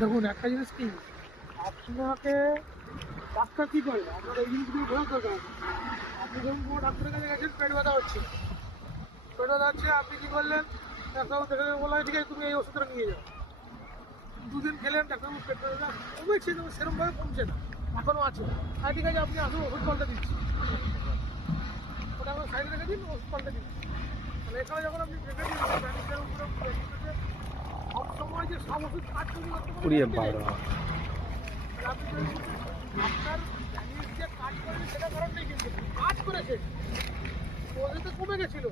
দেখুন একটা জিনিস কি, আপনাকে ডাক্তার কী করে, আপনার এই জিনিসগুলো বোঝার দরকার আছে। আপনি যখন কোনো ডাক্তারের কাছে গেছেন, পেট ব্যথা হচ্ছে, আপনি কী করলেন, ডাক্তারবাবু দেখে বললেন ঠিক আছে তুমি এই ওষুধটা নিয়ে যাও, 2 দিন খেলেন, ডাক্তারবাবু পেট ব্যথা কমেছে, তবে সেরকমভাবে কমছে না, এখনও আছে। আর ঠিক আছে আপনি আসুন ওষুধ পাল্টে দিচ্ছি, ওটা আমরা সাইডে রেখে দিন, ওষুধ পাল্টে দিচ্ছি। তাহলে এখানে যখন আপনি রেখে দিন, সব সময় যে সব ওষুধ কাজ করতে আপনি যদি আপনার জিনিস যে কাজ করেছে সেটা কারণ নেই, কিন্তু কাজ করেছে, ওষুধটা কমে গেছিলো,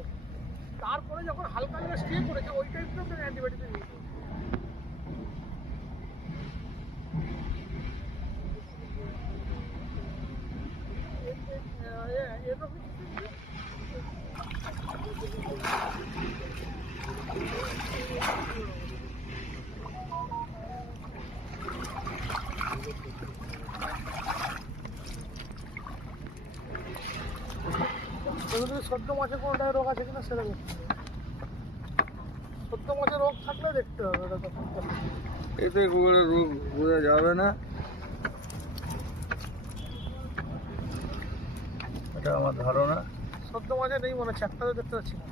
তারপরে যখন হালকা হালকা স্টে করেছে ওই টাইপটা আপনার অ্যান্টিবায়োটিক নিয়ে এরকম সদ্য মাছের কোনোটায় রোগ আছে কিনা সেটা দেখতে হবে, সদ্য মাছের রোগ থাকলে দেখতে হবে, এতে করে রোগ বোঝা যাবে না, এটা আমার ধারণা। সদ্য মাঝে নেই মনে হচ্ছে, একটাও দেখতে পাচ্ছি না।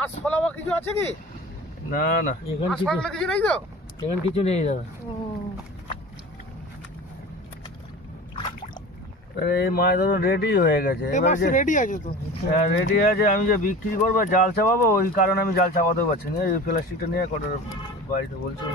আঁশ ফলাবা কিছু আছে কি? না না, আঁশ ফলালে কিছু নেই তো, এখানে কিছু নেই দাদা। এই মাছ ধরুন রেডি হয়ে গেছে, এবার যে রেডি আছে তো, রেডি আছে, আমি যে বিক্রি করবো জাল চাপাবো, ওই কারণে আমি জাল চাপাতেও পারছি না। এই প্লাস্টিকটা নিয়ে কটার বাড়িতে বলছি